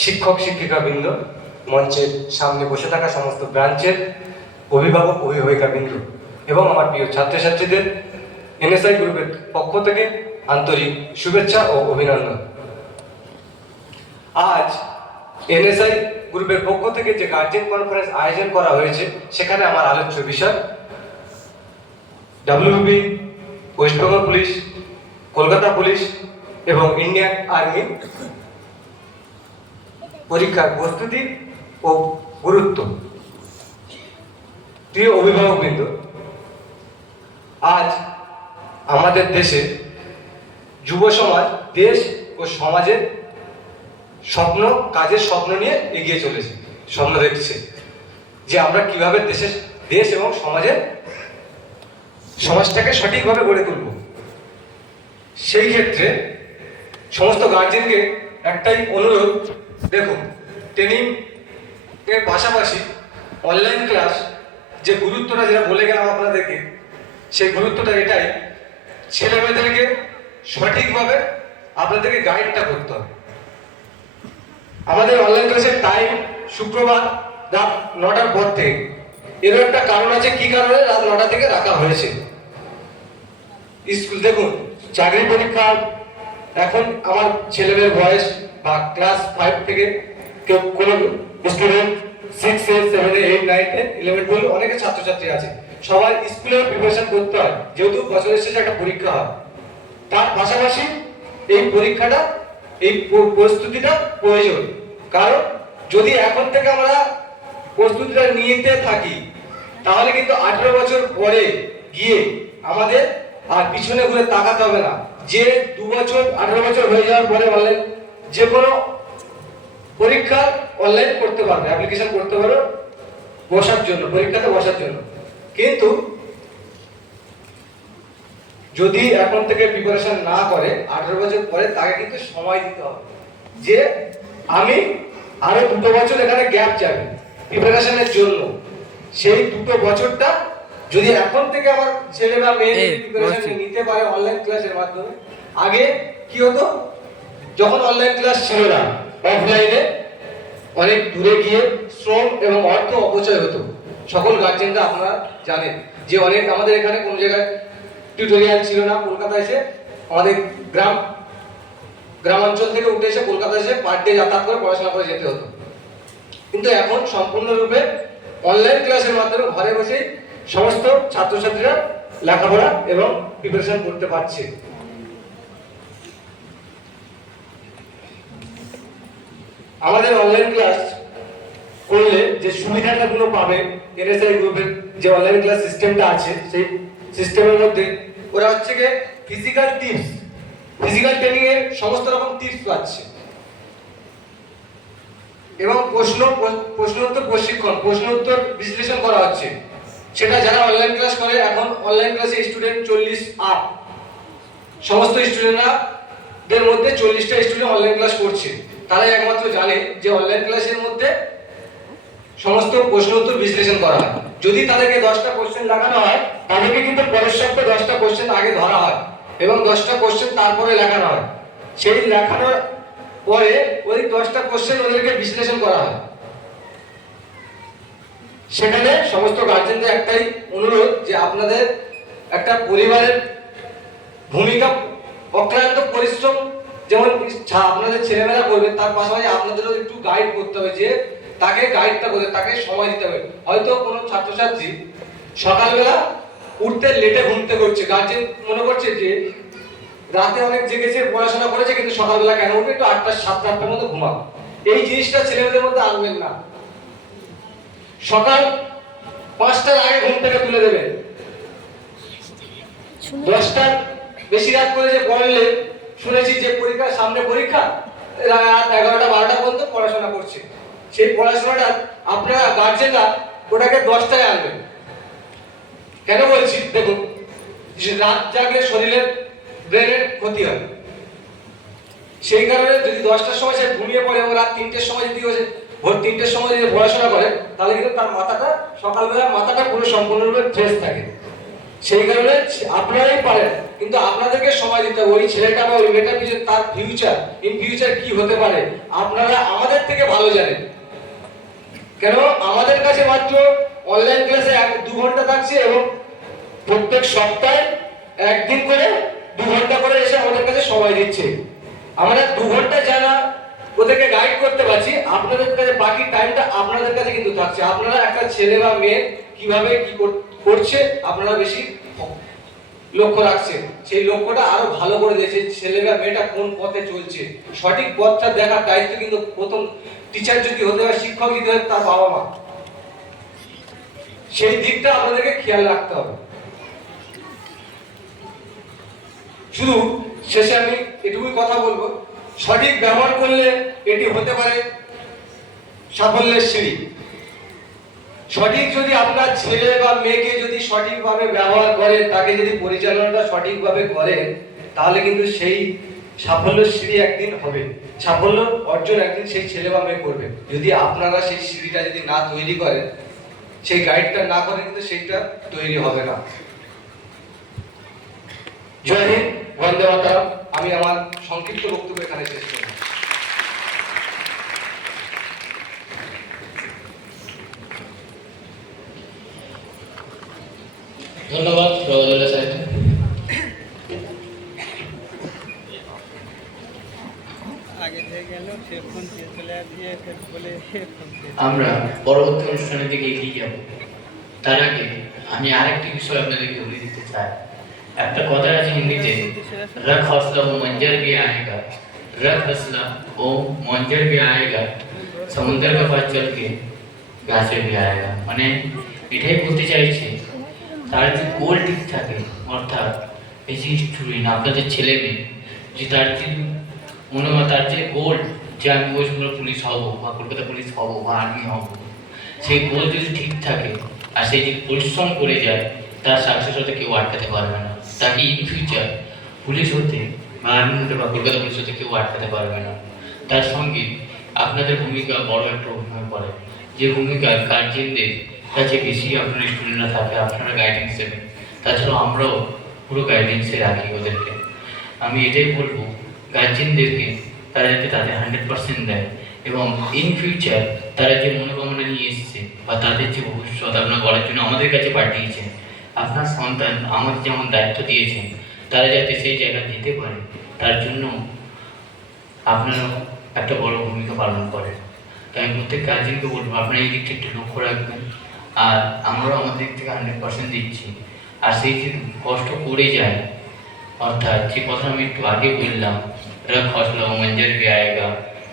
শিক্ষক শিক্ষিকাবৃন্দ, মঞ্চের সামনে বসে থাকা সমস্ত ব্রাঞ্চের অভিভাবক অভিভাবিকাবৃন্দ এবং আমার প্রিয় ছাত্রছাত্রীদের এনএসআই গ্রুপের পক্ষ থেকে আন্তরিক শুভেচ্ছা ও অভিনন্দন। আজ এনএসআই গ্রুপের পক্ষ থেকে যে গার্জিয়ান কনফারেন্স আয়োজন করা হয়েছে, সেখানে আমার আলোচ্য বিষয় WB, West Bengal police, Kolkata police এবং ইন্ডিয়ান আর্মি পরীক্ষার প্রস্তুতি ও গুরুত্ব। প্রিয় অভিভাবকবৃন্দ, আজ আমাদের দেশে যুব সমাজ দেশ ও সমাজের স্বপ্ন, কাজের স্বপ্ন নিয়ে এগিয়ে চলেছে, স্বপ্ন দেখছে যে আমরা কিভাবে দেশ এবং সমাজটাকে সঠিকভাবে গড়ে তুলব। সেই ক্ষেত্রে সমস্ত গার্জেনকে একটাই অনুরোধ, দেখুন, ট্রেনিং এর পাশাপাশি অনলাইন ক্লাস যে গুরুত্বটা যেটা বলে গেলাম আপনাদেরকে, সেই গুরুত্বটা এটাই, ছেলে মেয়েদেরকে সঠিকভাবে আপনাদেরকে গাইডটা করতে হবে। আমাদের অনলাইন ক্লাসের টাইম শুক্রবার রাত 9টার পর থেকে। এর একটা কারণ আছে, কি কারণে রাত 9টা থেকে রাখা হয়েছে। স্কুল দেখুন, চাকরি পরীক্ষা, এখন আমার ছেলেমেয়ের বয়স বা ক্লাস 5 থেকে কেউ কোনো স্টুডেন্ট 6, 7, 8, 9, 10, 11, 12 অনেকে ছাত্রছাত্রী আছে। সবাই স্কুলের প্রিপারেশন করতে হয়, যেহেতু বছরের শেষে একটা পরীক্ষা হয়। তার পাশাপাশি এই পরীক্ষাটা, এই প্রস্তুতিটা প্রয়োজন। কারণ যদি এখন থেকে আমরা প্রস্তুতিটা নিতে থাকি, তাহলে কিন্তু 18 বছর পরে গিয়ে আমাদের আর পিছনে ঘুরে তাকাতে হবে না। যে 2 বছর 18 বছর হয়ে যাওয়ার পরে অনলাইন যে কোনো পরীক্ষা অনলাইন করতে পারবে, অ্যাপ্লিকেশন করতে পারো বসার জন্য, পরীক্ষাতে বসার জন্য। কিন্তু যদি এখন থেকে প্রিপারেশন না করে 18 বছর পরে, তাকে কিন্তু সময় দিতে হবে যে আমি আরো 2 বছর এখানে গ্যাপ যাবে প্রিপারেশনের জন্য। সেই 2 বছরটা যদি এখন থেকে আমার ছেলে বা মেয়ে প্রিপারেশন নিতে পারে অনলাইন ক্লাসের মাধ্যমে। আগে কি হতো, যখন অনলাইন ক্লাস ছিল না, অফলাইনে অনেক দূরে গিয়ে শ্রম এবং অর্থ অপচয় হতো। সকল গার্জেনরা আপনারা জানেন যে অনেক আমাদের এখানে কোনো জায়গায় টিউটোরিয়াল ছিল না। কলকাতা এসে আমাদের গ্রামাঞ্চল থেকে উঠে এসে কলকাতা এসে পার ডে যাতায়াত করে পড়াশোনা করে যেতে হতো। কিন্তু এখন সম্পূর্ণরূপে অনলাইন ক্লাসের মাধ্যমে ঘরে বসেই সমস্ত ছাত্রছাত্রীরা লেখাপড়া এবং প্রিপারেশন করতে পারছে। আমাদের অনলাইন ক্লাস করলে যে সুবিধাগুলো পাবে, এনএসআই গ্রুপের যে অনলাইন ক্লাস সিস্টেমটা আছে, সেই সিস্টেমের মধ্যে ওরা হচ্ছে গিয়ে ফিজিক্যাল টিপস, ফিজিক্যাল ট্রেনিং এর সমস্ত রকম টিপস পাচ্ছে এবং প্রশ্নোত্তর প্রশিক্ষণ, প্রশ্ন উত্তর বিশ্লেষণ করা হচ্ছে। সেটা যারা অনলাইন ক্লাস করে, এখন অনলাইন ক্লাসে স্টুডেন্ট 40 আপ, সমস্ত স্টুডেন্টদের মধ্যে 40টা স্টুডেন্ট অনলাইন ক্লাস করছে। তারাই একমাত্র জানে যে অনলাইন ক্লাসের মধ্যে সমস্ত প্রশ্ন উত্তর বিশ্লেষণ করা হয়। যদি তাদেরকে 10টা কোশ্চেন লাগানো হয়, তাদেরকে কিন্তু পরের সপ্তাহে 10টা কোশ্চেন আগে ধরা হয় এবং 10টা কোশ্চেন তারপরে লেখানো হয়। সেই লেখানোর পরে ওই 10টা কোশ্চেন ওদেরকে বিশ্লেষণ করা হয়। সেখানে সমস্ত গার্জেনদের একটাই অনুরোধ যে আপনাদের একটা পরিবারের ভূমিকা, অক্লান্ত পরিশ্রম যেমন আপনাদের ছেলেমেয়েরা করবে, তার পাশাপাশি আপনাদেরও একটু গাইড করতে হবে, যে তাকে গাইডটা করতে, তাকে সময় দিতে হবে। হয়তো কোনো ছাত্রছাত্রী সকালবেলা উঠতে লেটে ঘুমতে করছে, গার্জেন মনে করছে যে রাতে অনেক জেগেছে, পড়াশোনা করেছে, কিন্তু সকালবেলা কেন উঠে একটু 8টা 7টা 8টার মধ্যে ঘুমাও। এই জিনিসটা ছেলেমেয়েদের মধ্যে আনবেন না। সকাল 5টার আগে ঘুম থেকে তুলে দেবেন। 10টার বেশি রাত করে যে পড়লে, শুনেছি যে পরীক্ষার সামনে পরীক্ষা, রাত 11টা 12টা পর্যন্ত পড়াশোনা করছে। সেই পড়াশোনাটা আপনারা গার্জেনরা ওটাকে 10টায় আনবেন। কেন বলছি, দেখুন, রাত জাগলে শরীরের, ব্রেনের ক্ষতি হয়। সেই কারণে যদি 10টার সময় সে ঘুমিয়ে পড়ে এবং রাত 3টের সময় যদি ভোর 3টের সময় যদি পড়াশোনা করে, তাহলে কিন্তু তার মাথাটা সকালবেলা পুরো সম্পূর্ণরূপে ফ্রেশ থাকে। সেই কারণে আপনারাই পারেন, কিন্তু আপনাদেরকে সময় দিতে হবে। ওই ছেলেটা বা ওই মেয়েটার পিছনে তার ফিউচার, ইন ফিউচার কি হতে পারে আপনারা আমাদের থেকে ভালো জানেন। কেন আমাদের কাছে মাত্র অনলাইন ক্লাসে 1-2 ঘন্টা থাকছে এবং প্রত্যেক সপ্তাহে একদিন করে 2 ঘন্টা করে এসে আমাদের কাছে সময় দিচ্ছে। আমরা 2 ঘন্টা জানা ওদেরকে গাইড করতে পারছি, আপনাদের কাছে বাকি টাইমটা আপনাদের কাছে কিন্তু থাকছে। আপনারা একটা ছেলে বা মেয়ে কিভাবে কি করছে আপনারা বেশি লক্ষ্য রাখছেন, সেই লক্ষ্যটা আরো ভালো করে দিয়েছে। ছেলে বা মেয়েটা কোন পথে চলছে, সঠিক পথটা দেখার দায়িত্ব কিন্তু প্রথম টিচার যদি হতে হয়, শিক্ষক যদি হয়, তার বাবা মা। সেই দিকটা আমাদেরকে খেয়াল রাখতে হবে। শুধু শেষে আমি এটুকুই কথা বলবো, সঠিক ব্যবহার করলে এটি হতে পারে সাফল্যের সিঁড়ি। সঠিক যদি আপনার ছেলে বা মেয়েকে যদি সঠিকভাবে ব্যবহার করেন, তাকে যদি পরিচালনাটা সঠিকভাবে করেন, তাহলে কিন্তু সেই সাফল্যের সিঁড়ি একদিন হবে। সাফল্য অর্জন একদিন সেই ছেলে বা মেয়ে করবে। যদি আপনারা সেই সিঁড়িটা যদি না তৈরি করেন, সেই গাইডটা না করেন, কিন্তু সেইটা তৈরি হবে না। জয় হিন্দ, বন্দে মাতরম। আমি আমার সংক্ষিপ্ত বক্তব্য এখানে শেষ করলাম। ধন্যবাদ রওয়াজুল্লাহ সাহেব। আমরা পরবর্তী অনুষ্ঠানের দিকে এগিয়ে যাব। তার আগে আমি আরেকটি বিষয় আপনাদেরকে বলে দিতে চাই। একটা কথা আছে হিন্দিতে, রখ হসলা ও মঞ্জর ভি আয়েগা, রখ হসলা ও মঞ্জর ভি আয়েগা, সমুদ্র কে পাশ চল কে গাছে ভি আয়েগা। মানে এটাই বলতে চাইছি, তার যে গোল ঠিক থাকে, অর্থাৎ এই যে স্টুডেন্ট আপনাদের ছেলে মেয়ে, যে তার যে মনে হয় তার যে গোল, যে আমি ওয়েস্ট বেঙ্গল পুলিশ হব বা কলকাতা পুলিশ হব বা আর্মি হব, সেই গোল যদি ঠিক থাকে আর সেই যদি পরিশ্রম করে যায়, তার সাকসেস হতে কেউ আটকাতে পারবে না। তাকে ইন ফিউচার পুলিশ হতে বা আর্মি হতে বা কলকাতা পুলিশ হতে কেউ আটকাতে পারবে না। তার সঙ্গে আপনাদের ভূমিকা বড় একটা অভিনয় করে, যে ভূমিকা গার্জেনদের কাছে বেশি আপনার স্টুডেন্টরা থাকে, আপনারা গাইডেন্স দেবেন। তাছাড়াও আমরাও পুরো গাইডেন্সে রাখি ওদেরকে। আমি এটাই বলবো গার্জেনদেরকে, তারা যাতে তাদের 100% দেয় এবং ইন ফিউচার তারা যে মনোকামনা নিয়ে এসেছে বা তাদের যে ভবিষ্যৎ আপনার গড়ার জন্য আমাদের কাছে পাঠিয়েছেন, আপনার সন্তান আমাদের যেমন দায়িত্ব দিয়েছেন, তারা যাতে সেই জায়গায় যেতে পারে, তার জন্য আপনারাও একটা বড় ভূমিকা পালন করেন। তাই আমি প্রত্যেক গার্জেনকে বলবো আপনারা এই দিকটা একটু লক্ষ্য রাখবেন। আর আমরাও আমাদের দিক থেকে 100% দিচ্ছি। আর সেই যে কষ্ট করে যায়, অর্থাৎ যে কথা আমি একটু আগে বললাম, रख हौसला मंजर भी आएगा,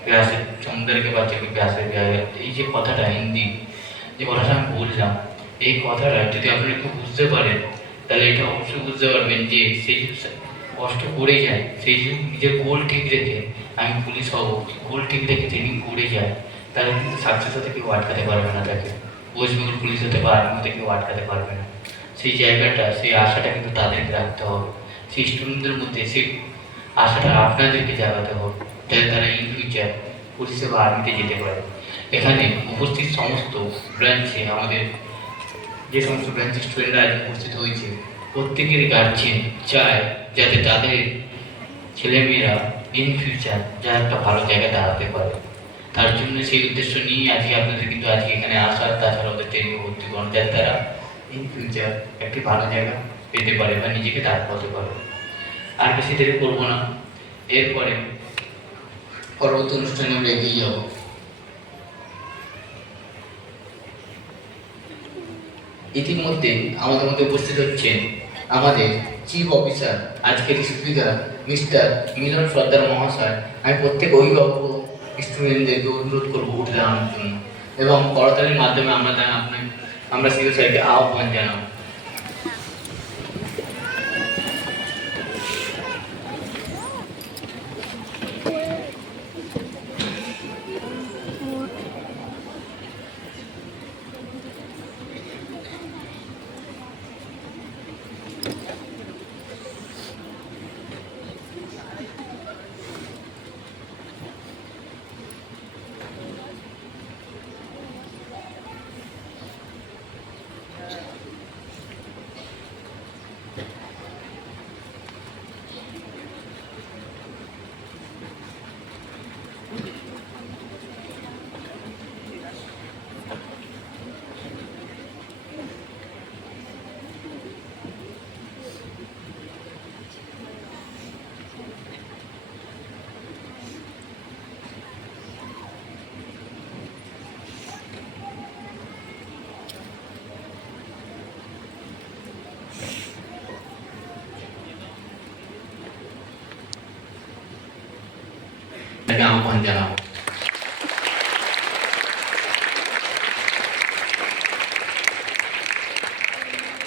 प्यासे समुद्र के बच्चे के प्यासे भी आएगा, এই যে কথাটা হিন্দি যে কথাটা আমি বললাম, এই কথাটা যদি আপনি একটু বুঝতে পারেন, তাহলে এটা অবশ্যই বুঝতে পারবেন যে সেই কষ্ট করে যায়, সেই যে নিজের গোল ঠিক রেখে আমি পুলিশ হব, গোল ঠিক রেখে ট্রেনিং করে যায়, তাহলে কিন্তু সাকসেস হতে কেউ আটকাতে পারবে না তাকে। ওয়েস্ট বেঙ্গল পুলিশ হতে বা আর্মি হতে কেউ আটকাতে পারবে না। সেই জায়গাটা, সেই আশাটা কিন্তু তাদেরকে রাখতে হবে। সেই স্টুডেন্টদের মধ্যে সেই আশাটা আপনাদেরকে জাগাতে হবে, যাতে তারা ইন ফিউচার পুলিশে বা আর্মিতে যেতে পারে। এখানে উপস্থিত সমস্ত ব্রাঞ্চে আমাদের যে সমস্ত ব্রাঞ্চের স্টুডেন্টরা আজ উপস্থিত হয়েছে, প্রত্যেকেরই গার্জিয়ান চায় যাতে তাদের ছেলেমেয়েরা ইন ফিউচার যা একটা ভালো জায়গায় দাঁড়াতে পারে। তার জন্য সেই উদ্দেশ্য নিয়ে আজকে আপনাদের কিন্তু আজকে এখানে আসার, তাছাড়া ওদের ট্রেনিং ভর্তি করানো, যাতে তারা ইন ফিউচার একটি ভালো জায়গা পেতে পারে বা নিজেকে দাঁড় করতে পারে। আর বেশি দেরি করবো না, এরপরে পরবর্তী অনুষ্ঠানে আমরা এগিয়ে যাব। ইতিমধ্যে আমাদের মধ্যে উপস্থিত হচ্ছেন আমাদের চিফ অফিসার, আজকের স্পিকার মিস্টার মিলন সর্দার মহাশয়। আমি প্রত্যেক অভিভাবক স্টুডেন্টদেরকে অনুরোধ করবো উঠে দাঁড়ানোর জন্য এবং করতালির মাধ্যমে আমরা সিও স্যারকে আহ্বান জানাবো। স্যারকে আহ্বান জানাবো।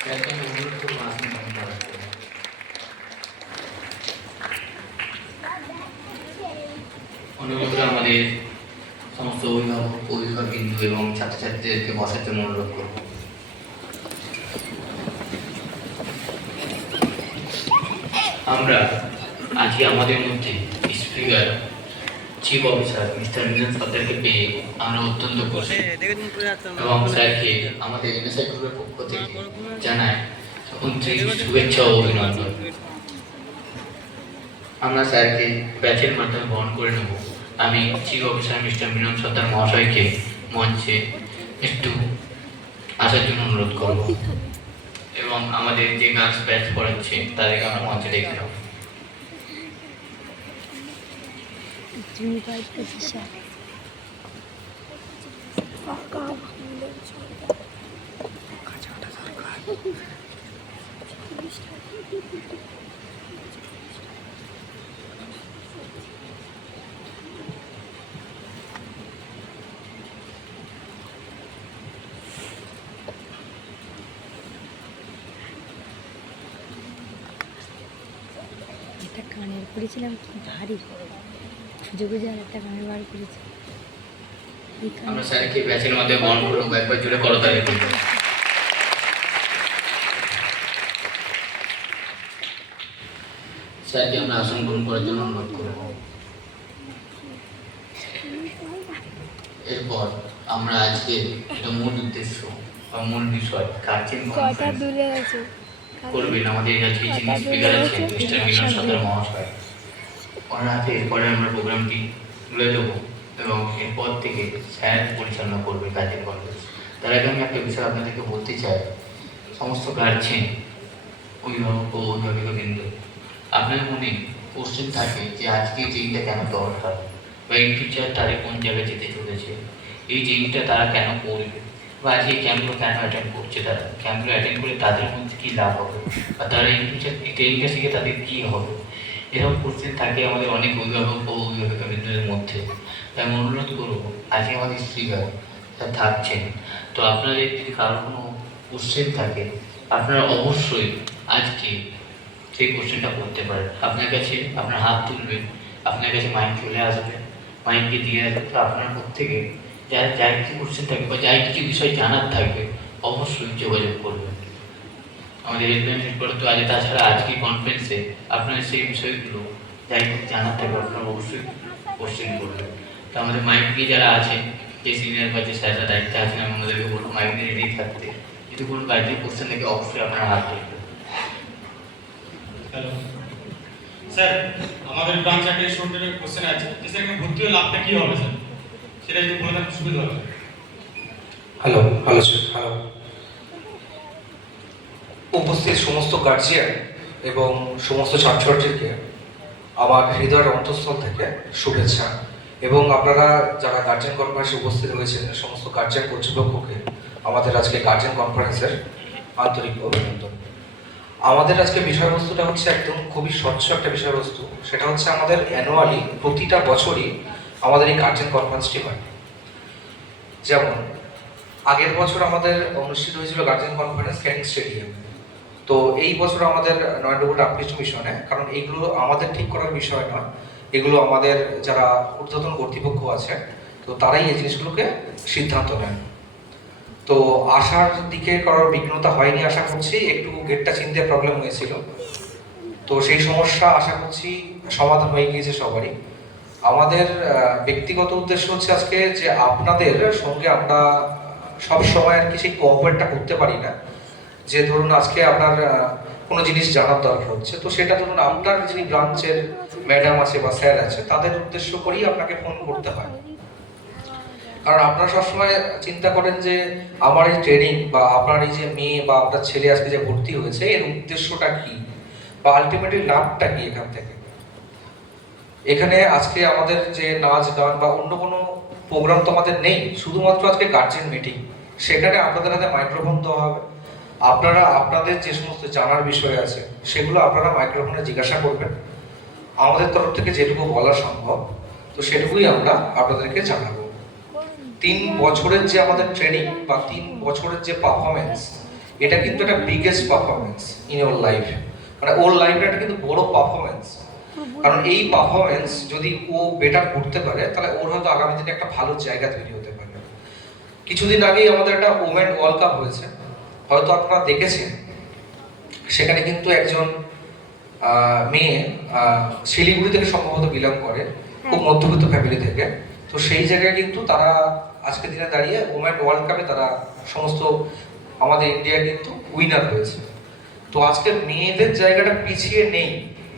স্যারকে আমি অনুরোধ করবো আসন গ্রহণ করার জন্য। অনুরোধ করে আমাদের সমস্ত অভিভাবক অভিভাবকবৃন্দ এবং ছাত্রছাত্রীদেরকে বসার জন্য অনুরোধ করবো। আমরা আজকে আমাদের মধ্যে স্পিকার চিফ অফিসার মিস্টার মিলন সর্দারকে পেয়ে আমরা অত্যন্ত খুশি এবং স্যারকে আমাদের এনএসআই গ্রুপের পক্ষ থেকে জানাই শুভেচ্ছা ও অভিনন্দন। আমরা স্যারকে ব্যাচের মাধ্যমে বহন করে নেব। আমি চিফ অফিসার মিস্টার মিলন সর্দার মহাশয়কে মঞ্চে একটু আসার জন্য অনুরোধ করব এবং আমাদের যে গার্লস ব্যাচ পড়াচ্ছে তাদেরকে আমরা মঞ্চে ডেকে নেব। একটা কানের করেছিলাম কি ভারী খুঁজে খুঁজে আর একটা কানের বার করেছি। আমরা স্যারকে ব্যাচের মধ্যে বহন করব, একবার জুড়ে করতালি দিই। স্যারকে আমরা আসন গ্রহণ করার জন্য অনুরোধ করব। এরপর আমরা আজকে এটা মূল উদ্দেশ্য বা মূল বিষয় গার্জেন কনফারেন্স করবেন আমাদের আজকে যিনি স্পিকার আছেন মিস্টার মিলন সর্দার মহাশয়। ওনার হাতে এরপরে আমরা প্রোগ্রামটি তুলে দেবো এবং এরপর থেকে স্যার পরিচালনা করবে গার্জেন কনফারেন্স। তার আগে আমি একটা বিষয় আপনাদেরকে বলতে চাই, সমস্ত গার্জেন অভিভাবক ও অভিভাবিকাবৃন্দ, আপনার মনে কোশ্চেন থাকে যে আজকে জিনটা কেন দরকার বা ইন ফিউচার তারা কোন জায়গায় যেতে চলেছে, এই জিনটা তারা কেন করবে বা আজকে ক্যাম্পগুলো কেন অ্যাটেন্ড করছে, তারা ক্যাম্পগুলো অ্যাটেন্ড করে তাদের মধ্যে কী লাভ হবে বা তারা ইন ফিউচার ট্রেনিংটা শিখে তাদের কী হবে, এরকম কোশ্চেন থাকে আমাদের অনেক অভিভাবক ও অভিভাবিকাবৃন্দের মধ্যে। তাই আমি অনুরোধ করবো আজকে আমাদের স্পিকার যারা থাকছেন, তো আপনাদের যদি কারোর কোনো কোশ্চেন থাকে আপনারা অবশ্যই আজকে সেই কোশ্চেনটা করতে পারেন। আপনার কাছে আপনার হাত তুলবেন, আপনার কাছে মাইক চলে আসবে, মাইককে দিয়ে আসবে, তো আপনার প্রত্যেকে যার কিছু কোশ্চেন থাকবে বা যাই কিছু বিষয় জানার থাকবে অবশ্যই যোগাযোগ করবেন আমাদের হেল্পলাইন হেল্পার। তো আজ তাছাড়া আজকে কনফারেন্সে আপনারা সেই বিষয়গুলো যাই কিছু জানার থাকবে আপনারা অবশ্যই কোশ্চেন করবেন। তো আমাদের মাইক দিয়ে যারা আছে, যে সিনিয়র বা যে স্যাররা দায়িত্বে আছেন, আমি আমাদেরকে বলবো মাইক দিয়ে রেডি থাকতে, যদি কোনো গাইডের কোশ্চেন থাকে অবশ্যই আপনারা হাত তুলবেন। হ্যালো স্যার, আমাদের ব্রাঞ্চ একটা স্টুডেন্টের কোশ্চেন আছে যে স্যার এখানে ভর্তি হলে লাভটা কি হবে স্যার, সেটা যদি বলে দেন সুবিধা হবে। Hello sir, hello. উপস্থিত সমস্ত গার্জিয়ান এবং সমস্ত ছাত্রছাত্রীকে আমার হৃদয়ের অন্তঃস্থল থেকে শুভেচ্ছা এবং আপনারা যারা গার্জিয়ান কনফারেন্সে উপস্থিত হয়েছেন সমস্ত গার্জিয়ান কর্তৃপক্ষকে আমাদের আজকে গার্জিয়ান কনফারেন্সের আন্তরিক অভিনন্দন। আমাদের আজকে বিষয়বস্তুটা হচ্ছে একদম খুবই স্বচ্ছ একটা বিষয়বস্তু, সেটা হচ্ছে আমাদের অ্যানুয়ালি প্রতিটা বছরই আমাদের এই গার্জিয়ান কনফারেন্সটি হয়। যেমন আগের বছর আমাদের অনুষ্ঠিত হয়েছিল গার্জিয়ান কনফারেন্স ক্যানিং স্টেডিয়ামে, তো এই বছর আমাদের নরেন্দ্রপুর রামকৃষ্ণ মিশনে, কারণ এইগুলো আমাদের ঠিক করার বিষয় নয়, এগুলো আমাদের যারা ঊর্ধ্বতন কর্তৃপক্ষ আছে তো তারাই এই জিনিসগুলোকে সিদ্ধান্ত নেন। তো আসার দিকে কারোর বিঘ্নতা হয়নি আশা করছি, একটু গেটটা চিনতে প্রবলেম হয়েছিল, তো সেই সমস্যা আশা করছি সমাধান হয়ে গিয়েছে সবারই। আমাদের ব্যক্তিগত উদ্দেশ্য হচ্ছে আজকে যে আপনাদের সঙ্গে আমরা সব সময় আর কি সেই কোঅপারেটটা করতে পারি না, যে ধরুন আজকে আপনার কোনো জিনিস জানার দরকার হচ্ছে, তো সেটা ধরুন আপনার যিনি ব্রাঞ্চের ম্যাডাম আছে বা স্যার আছে তাদের উদ্দেশ্য করেই আপনাকে ফোন করতে হয়। কারণ আপনারা সবসময় চিন্তা করেন যে আমার এই ট্রেনিং বা আপনার এই যে মেয়ে বা আপনার ছেলে আজকে যে ভর্তি হয়েছে এর উদ্দেশ্যটা কি বা আলটিমেটলি লাভটা কি এখান থেকে। এখানে আজকে আমাদের যে নাচ গান বা অন্য কোনো প্রোগ্রাম তো আমাদের নেই, শুধুমাত্র আজকে গার্জেন মিটিং, সেখানে আপনাদের হাতে মাইক্রোফোন দেওয়া হবে, আপনারা আপনাদের যে সমস্ত জানার বিষয় আছে সেগুলো আপনারা মাইক্রোফোনে জিজ্ঞাসা করবেন, আমাদের তরফ থেকে যেটুকু বলা সম্ভব তো সেটুকুই আমরা আপনাদেরকে জানাবো। 3 বছরের যে আমাদের ট্রেনিং বা 3 বছরের যে পারফরমেন্স, এটা কিন্তু একটা biggest performance in your life, মানে ওর লাইফে একটা কিন্তু বড় পারফরমেন্স। কারণ এই পারফরমেন্স যদি ও বেটার করতে পারে তাহলে ওর হয়তো আগামী দিনে একটা ভালো জায়গা তৈরি হতে পারে। কিছুদিন আগেই আমাদের একটা ওমেন ওয়ার্ল্ড কাপ হয়েছে, হয়তো আপনারা দেখেছেন। সেখানে কিন্তু একজন মেয়ে শিলিগুড়ি থেকে সম্ভবত বিলং করে, খুব মধ্যবিত্ত ফ্যামিলি থেকে। তো সেই জায়গায় কিন্তু তারা আজকের দিনে দাঁড়িয়ে ওমেন ওয়ার্ল্ড কাপে তারা সমস্ত আমাদের ইন্ডিয়া কিন্তু উইনার হয়েছে। তো আজকে মেয়েদের জায়গাটা পিছিয়ে নেই,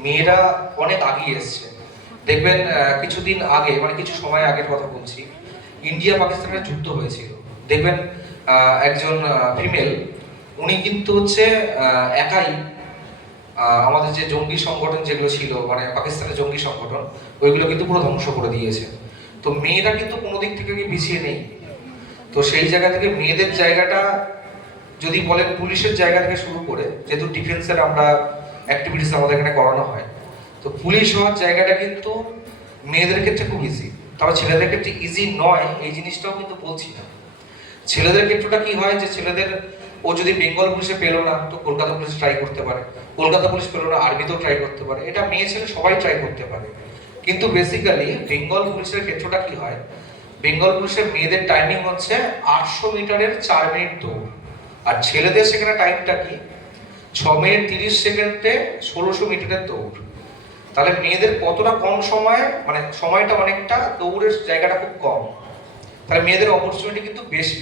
মেয়েরা অনেক আগিয়ে এসছে। দেখবেন কিছুদিন আগে, মানে কিছু সময় আগের কথা বলছি, ইন্ডিয়া পাকিস্তানের যুদ্ধ হয়েছিল। দেখবেন একজন ফিমেল, উনি কিন্তু হচ্ছে একাই আমাদের যে জঙ্গি সংগঠন যেগুলো ছিল, মানে পাকিস্তানের জঙ্গি সংগঠন, ওইগুলো কিন্তু পুরো ধ্বংস করে দিয়েছে। তো মেয়েরা কিন্তু কোনো দিক থেকে পিছিয়ে নেই। তো সেই জায়গা থেকে মেয়েদের জায়গাটা যদি বলেন, পুলিশের জায়গা থেকে শুরু করে, যেহেতু ডিফেন্সের আমরা অ্যাক্টিভিটিস আমাদের এখানে করানো হয়, তো পুলিশ হওয়ার জায়গাটা কিন্তু মেয়েদের ক্ষেত্রে খুব ইজি। তবে ছেলেদের ক্ষেত্রে ইজি নয় এই জিনিসটাও কিন্তু বলছি না। ছেলেদের ক্ষেত্রটা কি হয়, যে ছেলেদের ও যদি বেঙ্গল পুলিশে পেলো না তো কলকাতা পুলিশ ট্রাই করতে পারে, কলকাতা পুলিশ পেলো না আর্মিতেও ট্রাই করতে পারে, এটা মেয়ে ছেলে সবাই ট্রাই করতে পারে। কিন্তু বেসিক্যালি বেঙ্গল পুলিশের ক্ষেত্রটা কি হয়, বেঙ্গল পুলিশের মেয়েদের টাইমিং হচ্ছে 800 মিটারের 4 মিনিট দৌড়, আর ছেলেদের সেখানে টাইমটা কি 6 মিনিট 30 সেকেন্ডে 1600 মিটারের দৌড়। তাহলে মেয়েদের কতটা কম সময়ে, মানে সময়টা অনেকটা, দৌড়ের জায়গাটা খুব কম, তাহলে মেয়েদের অপরচুনিটি কিন্তু বেশি।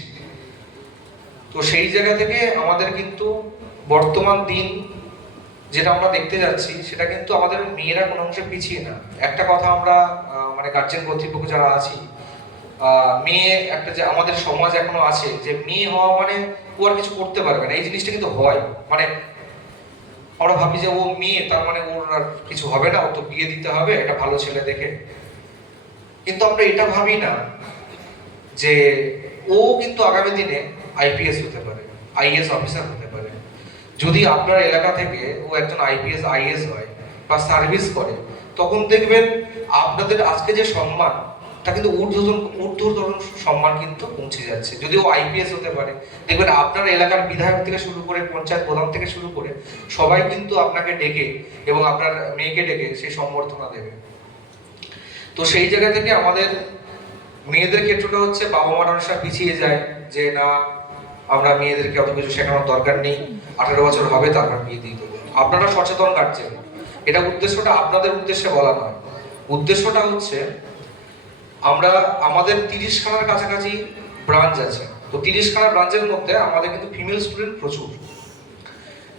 তো সেই জায়গা থেকে আমাদের কিন্তু বর্তমান দিন যেটা আমরা দেখতে যাচ্ছি, সেটা কিন্তু আমাদের মেয়েরা কোনো অংশে পিছিয়ে না। একটা কথা আমরা মানে গার্জেন কর্তৃপক্ষ যারা আছি, মেয়ে একটা যে আমাদের সমাজ এখনো আছে যে মেয়ে হওয়া মানে ও আর কিছু করতে পারবে না, এই জিনিসটা কিন্তু হয়। মানে আমরা ভাবি যে ও মেয়ে, তার মানে ওর আর কিছু হবে না, ও তো বিয়ে দিতে হবে একটা ভালো ছেলে দেখে। কিন্তু আমরা এটা ভাবি না যে ও কিন্তু আগামী দিনে আইপিএস হতে পারে, আইএস অফিসার হতে পারে। যদি আপনার এলাকা থেকে ও একজন আইপিএস আইএস হয় বা সার্ভিস করে, তখন দেখবেন আপনাদের আজকে যে সম্মান, তা কিন্তু ঊর্ধ্বতন সম্মান কিন্তু পৌঁছে যাচ্ছে। যদি ও আইপিএস হতে পারে, দেখবেন আপনার এলাকার বিধায়ক থেকে শুরু করে পঞ্চায়েত প্রধান থেকে শুরু করে সবাই কিন্তু আপনাকে ডেকে এবং আপনার মেয়েকে ডেকে সেই সম্বর্ধনা দেবে। তো সেই জায়গা থেকে আমাদের মেয়েদের ক্ষেত্রটা হচ্ছে বাবা মারা অনেক সময় পিছিয়ে যায়, যে না আমরা মেয়েদেরকে অত কিছু শেখানোর দরকার নেই, 18 বছর হবে তারপর বিয়ে দিয়ে দেবো। আপনারা সচেতন গার্জেন, এটা উদ্দেশ্যটা আপনাদের উদ্দেশ্যে বলা নয়। উদ্দেশ্যটা হচ্ছে আমরা আমাদের 30খানার কাছাকাছি ব্রাঞ্চ আছে, তো 30খানা ব্রাঞ্চের মধ্যে আমাদের কিন্তু ফিমেল স্টুডেন্ট প্রচুর।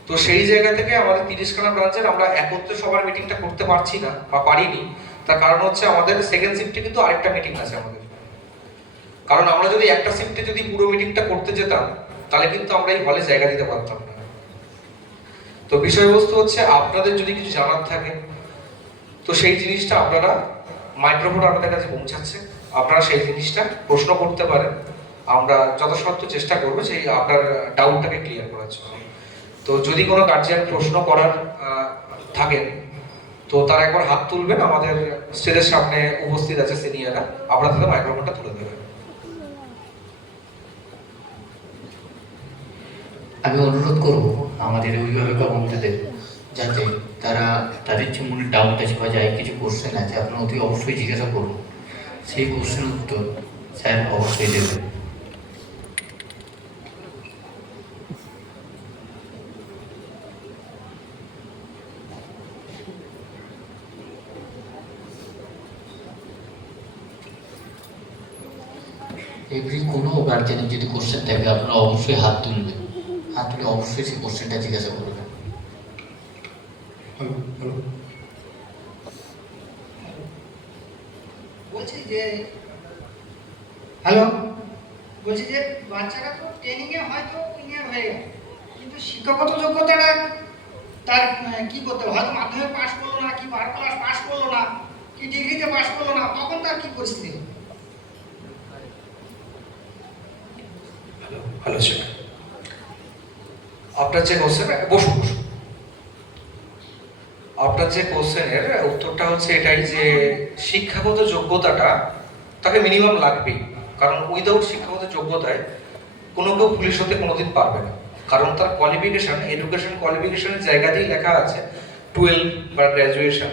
তো সেই জায়গা থেকে আমাদের 30খানা ব্রাঞ্চের আমরা একত্রে সবার মিটিংটা করতে পারছি না বা পারিনি। তার কারণ হচ্ছে আমাদের সেকেন্ড শিফটে কিন্তু আরেকটা মিটিং আছে আমাদের। কারণ আমরা যদি একটা শিফটে যদি পুরো মিটিংটা করতে যেতাম, তাহলে কিন্তু আমরা এই হলে জায়গা দিতে পারতাম না। তো বিষয়বস্তু হচ্ছে আপনাদের যদি কিছু জানার থাকে, তো সেই জিনিসটা আপনারা মাইক্রোফোন আপনাদের কাছে পৌঁছাচ্ছে, আপনারা সেই জিনিসটা প্রশ্ন করতে পারেন। আমরা যথাসাধ্য চেষ্টা করবো সেই আপনার ডাউটটাকে ক্লিয়ার করার জন্য। তো যদি কোনো গার্জিয়ান প্রশ্ন করার থাকেন, তো তারা একবার হাত তুলবেন, আমাদের স্টেজের সামনে উপস্থিত আছে সিনিয়ররা, আপনারা তাদের মাইক্রোফোনটা তুলে দেবেন। আমি অনুরোধ করব আমাদের অভিভাবক বন্ধুদের, যাতে তারা তাদের যে মনে ডাউট আছে বা যাই কিছু কোশ্চেন আছে, আপনারা অতি অবশ্যই জিজ্ঞাসা করুন। সেই কোশ্চেনের উত্তর স্যার অবশ্যই দেবেন। এভরি কোনো গার্জেনের যদি কোশ্চেন থাকে, আপনারা অবশ্যই হাত তুলবেন, হাত তুলে অবশ্যই সেই কোশ্চেনটা জিজ্ঞাসা করবেন। বলছি যে হ্যালো, বলছি যে বাচ্চারা তো ট্রেনিংয়ে হয়তো ইঞ্জিনিয়ার হয়ে গেল, কিন্তু শিক্ষাগত যোগ্যতাটা তার কি করতে হবে? হয়তো মাধ্যমিক পাস করলো না, কি 12 ক্লাস পাস করলো না, কি ডিগ্রিতে পাস করলো না, তখন তার কি পরিস্থিতি হবে? হ্যালো স্যার, আপনার যে কোশ্চেন, বসুন বসুন। আপনার যে কোশ্চেনের উত্তরটা হচ্ছে এটাই যে শিক্ষাগত যোগ্যতাটা তাকে মিনিমাম লাগবেই, কারণ উইদাউট শিক্ষাগত যোগ্যতায় কোনো কেউ পুলিশ হতে কোনোদিন পারবে না। কারণ তার কোয়ালিফিকেশন, এডুকেশন কোয়ালিফিকেশনের জায়গাতেই লেখা আছে 12 বা গ্র্যাজুয়েশন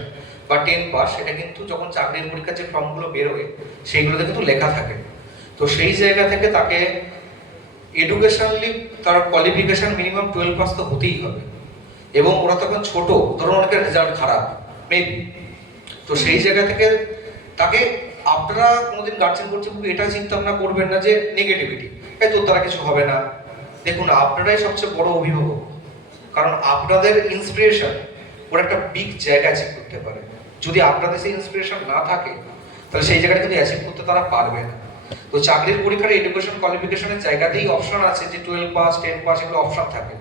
বা 10 পাস। সেটা কিন্তু যখন চাকরির পরীক্ষার যে ফর্মগুলো বেরোয় সেইগুলোতে কিন্তু লেখা থাকে। তো সেই জায়গা থেকে তাকে এডুকেশনালি তার কোয়ালিফিকেশন মিনিমাম 12 পাস তো হতেই হবে। এবং ওরা তখন ছোট, ধরুন অনেকের রেজাল্ট খারাপ মেবি, তো সেই জায়গা থেকে তাকে আপনারা কোনোদিন গার্জেন কর্তৃপক্ষ এটা চিন্তা ভাবনা করবেন না যে নেগেটিভিটি, এই তোর দ্বারা কিছু হবে না। দেখুন, আপনারাই সবচেয়ে বড় অভিভাবক, কারণ আপনাদের ইন্সপিরেশন ওরা একটা বিগ জায়গা অ্যাচিভ করতে পারে। যদি আপনাদের সেই ইন্সপিরেশন না থাকে তাহলে সেই জায়গাটা কিন্তু অ্যাচিভ করতে তারা পারবে না। তো চাকরির পরীক্ষার এডুকেশন কোয়ালিফিকেশনের জায়গাতেই অপশন আছে যে 12 পাস 10 পাস এগুলো অপশন থাকে।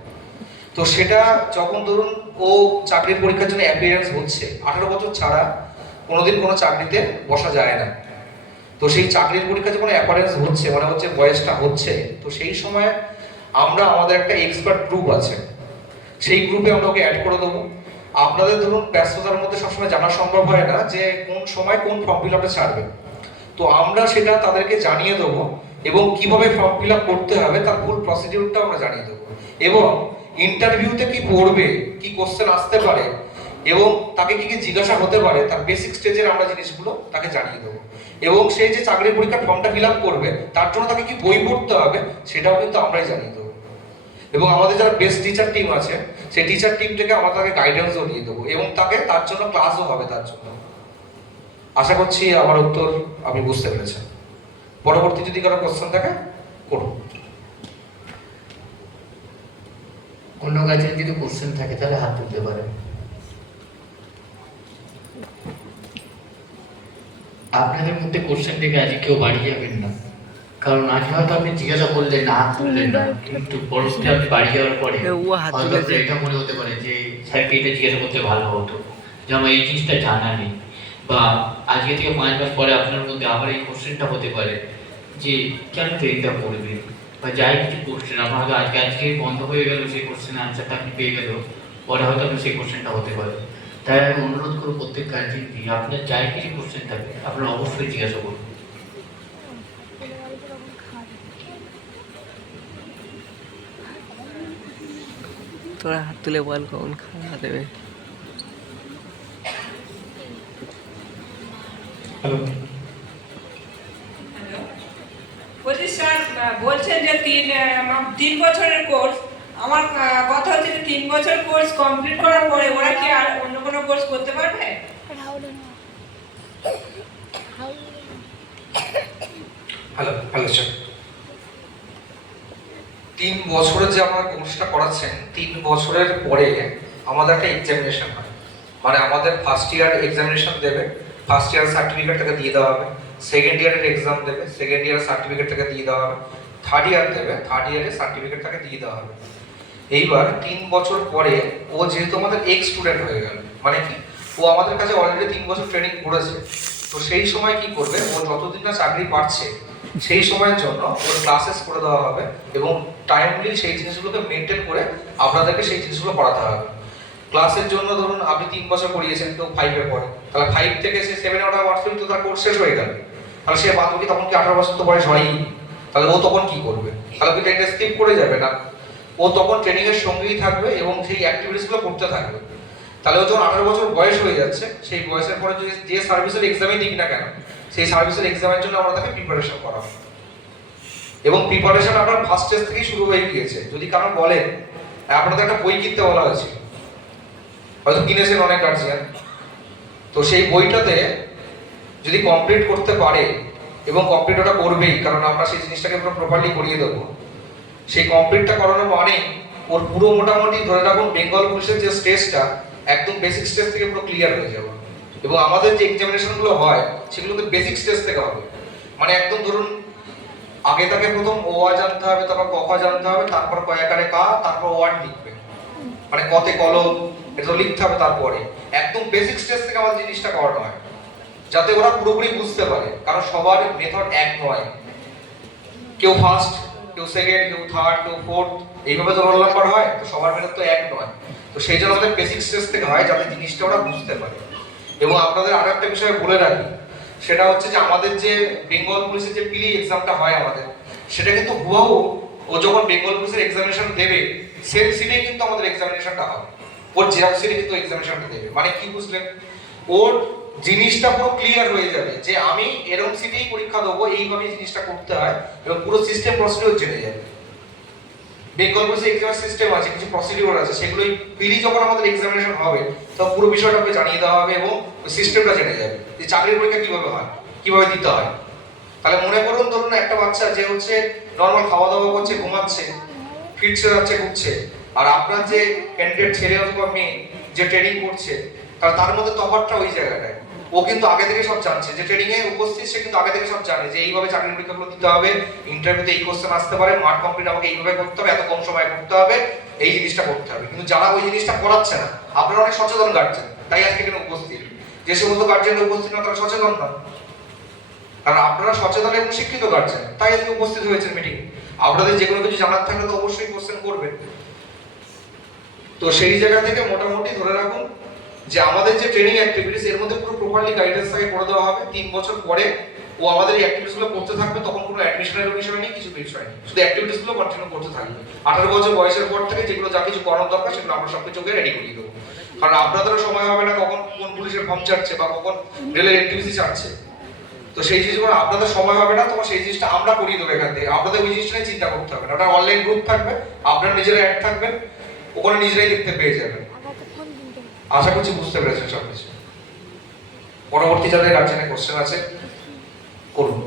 তো সেটা যখন ধরুন ও চাকরির পরীক্ষার জন্য অ্যাপিয়ারেন্স হচ্ছে, 18 বছর ছাড়া কোনোদিন কোনো চাকরিতে বসা যায় না। তো সেই চাকরির পরীক্ষা যখন অ্যাপিয়ারেন্স হচ্ছে মানে হচ্ছে বয়সটা হচ্ছে, তো সেই সময় আমরা আমাদের একটা এক্সপার্ট গ্রুপ আছে, সেই গ্রুপে আমরা ওকে অ্যাড করে দেবো। আপনাদের ধরুন ব্যস্ততার মধ্যে সবসময় জানা সম্ভব হয় না যে কোন সময় কোন ফর্ম ফিল আপটা ছাড়বে, তো আমরা সেটা তাদেরকে জানিয়ে দেবো এবং কিভাবে ফর্ম ফিল আপ করতে হবে তার ফুল প্রসিডিউরটা আমরা জানিয়ে দেবো। এবং ইন্টারভিউতে কি পড়বে, কি কোশ্চেন আসতে পারে এবং তাকে কি কি জিজ্ঞাসা হতে পারে তার বেসিক স্টেজের আমরা জিনিসগুলো তাকে জানিয়ে দেবো। এবং সেই যে চাকরির পরীক্ষার ফর্মটা ফিল আপ করবে তার জন্য তাকে কি বই পড়তে হবে সেটাও কিন্তু আমরাই জানিয়ে দেবো। এবং আমাদের যারা বেস্ট টিচার টিম আছে সেই টিচার টিম থেকে আমরা তাকে গাইডেন্সও দিয়ে দেবো এবং তাকে তার জন্য ক্লাসও হবে তার জন্য। আশা করছি আমার উত্তর আপনি বুঝতে পেরেছেন। পরবর্তী যদি কারো কোশ্চেন থাকে করুন। অন্য কাছে যদি কোশ্চেন থাকে তাহলে হাত তুলতে পারেন। আপনাদের মধ্যে কোশ্চেন থেকে আজকে কেউ বাড়ি যাবেন না, কারণ আজ হয়তো আপনি জিজ্ঞাসা করলেন না, হাত তুললেন না, কিন্তু পরবর্তী আপনি বাড়ি যাওয়ার পরে হয়তো আপনার এটা মনে হতে পারে যে স্যারকে এটা জিজ্ঞাসা করতে ভালো হতো, যে আমার এই জিনিসটা জানা নেই। বা আজকে থেকে 5 মাস পরে আপনার মধ্যে আবার এই কোশ্চেনটা হতে পারে যে কেন ট্রেনটা পড়বে, বা যাই কিছু কোশ্চেন আপনার হয়তো আজকে বন্ধ হয়ে গেল, সেই কোশ্চেনের আনসারটা আপনি পেয়ে গেল, পরে হয়তো আপনি সেই কোশ্চেনটা হতে পারে। তাই আমি অনুরোধ করবো প্রত্যেক গার্জেনকে, আপনার যাই কিছু কোশ্চেন থাকে আপনারা অবশ্যই জিজ্ঞাসা করুন। তোরা হাত তুলে বল কখন খাওয়া দেবে। হ্যালো, বলছি স্যার বলছেন যে 3 বছরের কোর্স, আমার কথা হচ্ছে যে 3 বছর কোর্স কমপ্লিট করার পরে ওরা কি আর অন্য কোনো কোর্স করতে পারবে? হ্যালো হ্যালো স্যার, 3 বছরের যে আপনারা কোর্সটা করাচ্ছেন 3 বছরের পরে আমাদের একটা এক্সামিনেশন হয়, মানে আমাদের ফার্স্ট ইয়ার এক্সামিনেশন দেবে, ফার্স্ট ইয়ার সার্টিফিকেট থেকে দিয়ে দেওয়া হবে, সেকেন্ড ইয়ারের এক্সাম দেবে, সেকেন্ড ইয়ারের সার্টিফিকেট থেকে দিয়ে দেওয়া হবে, থার্ড ইয়ার দেবে, থার্ড ইয়ারের সার্টিফিকেট থেকে দিয়ে দেওয়া হবে। এইবার 3 বছর পরে ও যেহেতু আমাদের এক্স স্টুডেন্ট হয়ে গেল, মানে কি ও আমাদের কাছে অলরেডি 3 বছর ট্রেনিং করেছে, তো সেই সময় কি করবে, ও যতদিন না চাকরি পাচ্ছে সেই সময়ের জন্য ওর ক্লাসেস করে দেওয়া হবে এবং টাইমলি সেই জিনিসগুলোকে মেনটেন করে আপনাদেরকে সেই জিনিসগুলো পড়াতে হবে। ক্লাসের জন্য ধরুন আপনি 3 বছর পড়িয়েছেন, কেউ 5-এ পড়ে, তাহলে 5 থেকে সে 7-এ ওঠা মাত্রই তো তার কোর্স শেষ হয়ে গেল, তাহলে সে বাদবাকি তখন কি 18 বছর তো বয়স হয়ই, তাহলে ও তখন কি করবে, তাহলে কি ট্রেনিংটা স্কিপ করে যাবে না, ও তখন ট্রেনিং এর সঙ্গেই থাকবে এবং সেই অ্যাক্টিভিটিসগুলো করতে থাকবে। তাহলে ও যখন 18 বছর বয়স হয়ে যাচ্ছে সেই বয়সের পরে যে সার্ভিসের এক্সামই দিক না কেন সেই সার্ভিসের এক্সামের জন্য আমরা তাকে প্রিপারেশন করাবো এবং প্রিপারেশন আপনার ফার্স্ট স্টেজ থেকেই শুরু হয়ে গিয়েছে। যদি কারণ বলেন আপনাদের একটা বই কিনতে বলা হয়েছে, হয়তো কিনেছেন অনেক গার্জিয়ান, তো সেই বইটাতে যদি কমপ্লিট করতে পারে এবং কমপ্লিট ওটা করবেই, কারণ আমরা সেই জিনিসটাকে পুরো প্রপারলি করিয়ে দেবো, সেই কমপ্লিটটা করানো মানে ওর পুরো মোটামুটি ধরে রাখুন বেঙ্গল পুলিশের যে স্টেজটা একদম বেসিক স্টেজ থেকে পুরো ক্লিয়ার হয়ে যাবে। এবং আমাদের যে এক্সামিনেশনগুলো হয় সেগুলো তো বেসিক স্টেজ থেকে হবে, মানে একদম ধরুন আগে তাকে প্রথম ও আ জানতে হবে, তারপর ক খ জানতে হবে, তারপর কয়াকারে কা, তারপর ওয়ার্ড লিখবে, মানে কতে কলম এটা লিখতে হবে, তারপরে একদম বেসিক স্টেজ থেকে আমাদের জিনিসটা করানো হয় যাতে ওরা পুরোপুরি বুঝতে পারে, কারণ সবার মেথড এক নয়, কেউ ফার্স্ট, কেউ সেকেন্ড, কেউ থার্ড, কেউ ফোর্থ, এইভাবে তো রোল নাম্বার হয়, তো সবার মেথড তো এক নয়। তো সেই জন্য আমাদের বেসিক স্টেজ থেকে হয় যাতে জিনিসটা ওরা বুঝতে পারে। এবং আপনাদের আরো একটা বিষয় বলে রাখি, সেটা হচ্ছে যে আমাদের যে বেঙ্গল পুলিশের যে পিলি এক্সামটা হয় আমাদের, সেটা কিন্তু হুবহু ও যখন বেঙ্গল পুলিশের এক্সামিনেশন দেবে সেম সিটেই কিন্তু আমাদের এক্সামিনেশনটা হবে, ওর জেরক্স সিটে কিন্তু এক্সামিনেশনটা দেবে। মানে কি বুঝলেন, ওর জিনিসটা পুরো ক্লিয়ার হয়ে যাবে যে আমি এরকম সিটেই পরীক্ষা দেবো, এইভাবে জিনিসটা করতে হয়, এবং পুরো সিস্টেম প্রসিডিউর জেনে যাবে। বেঙ্গল পুলিশের এক্সাম সিস্টেম আছে, কিছু প্রসিডিউর আছে, সেগুলোই পিলি যখন আমাদের এক্সামিনেশন হবে তখন পুরো বিষয়টাকে জানিয়ে দেওয়া হবে এবং সিস্টেমটা জেনে যাবে যে চাকরির পরীক্ষা কিভাবে হয়, কিভাবে দিতে হয়। তাহলে মনে করুন ধরুন একটা বাচ্চা যে হচ্ছে নর্মাল খাওয়া দাওয়া করছে, ঘুমাচ্ছে, ফিরছে যাচ্ছে, ঘুরছে, আর আপনার যে ক্যান্ডিডেট ছেলে অথবা মেয়ে যে ট্রেনিং করছে, তার মধ্যে তফাৎটা ওই জায়গাটায়। ও কিন্তু আগে থেকে সব জানছে, যে ট্রেনিং এ উপস্থিত সে কিন্তু আগে থেকে সব জানে যে এইভাবে চাকরির পরীক্ষাগুলো দিতে হবে, ইন্টারভিউতে এই কোশ্চেন আসতে পারে, মার্ক কমপ্লিট আমাকে এইভাবে করতে হবে, এত কম সময় করতে হবে, এই জিনিসটা করতে হবে। কিন্তু যারা ওই জিনিসটা করাচ্ছে না, আপনারা অনেক সচেতন গার্জেন, তাই আজকে এখানে উপস্থিত। যে সমস্ত গার্জেনরা উপস্থিত না তারা সচেতন না, কারণ আপনারা সচেতন এবং শিক্ষিত গার্জেন, তাই আজকে উপস্থিত হয়েছে মিটিং। আপনাদের যে কোনো কিছু জানার থাকলে তো অবশ্যই কোশ্চেন করবেন। তো সেই জায়গা থেকে মোটামুটি ধরে রাখুন যে আমাদের যে ট্রেনিং অ্যাক্টিভিটিস এর মধ্যে পুরো প্রপারলি গাইডেন্স তাকে করে দেওয়া হবে। 3 বছর পরে ও আমাদের এই অ্যাক্টিভিটিস গুলো করতে থাকবে, তখন কোনো অ্যাডমিশনের বিষয় নেই, কিছু বিষয় নেই, শুধু অ্যাক্টিভিটিস গুলো কন্টিনিউ করতে থাকবে। 18 বছর বয়সের পর থেকে যেগুলো যা কিছু করার দরকার সেগুলো আমরা সবকিছু ওকে রেডি করিয়ে দেবো। কারণ আপনাদেরও সময় হবে না কখন কোন পুলিশের ফর্ম চাচ্ছে বা কখন রেলের অ্যাক্টিভিটি চাচ্ছে, তো সেই জিনিসগুলো আপনাদের সময় হবে না, তখন সেই জিনিসটা আমরা করিয়ে দেবো এখান থেকে। আপনাদের ওই জিনিসটা নিয়ে চিন্তা করতে হবে না, ওটা অনলাইন গ্রুপ থাকবে, আপনারা নিজেরা অ্যাড থাকবেন, ওখানে নিজেরাই দেখতে পেয়ে যাবেন। আশা করছি বুঝতে পেরেছেন সবকিছু। পরবর্তী যাদের গার্জেনের কোশ্চেন আছে করুন।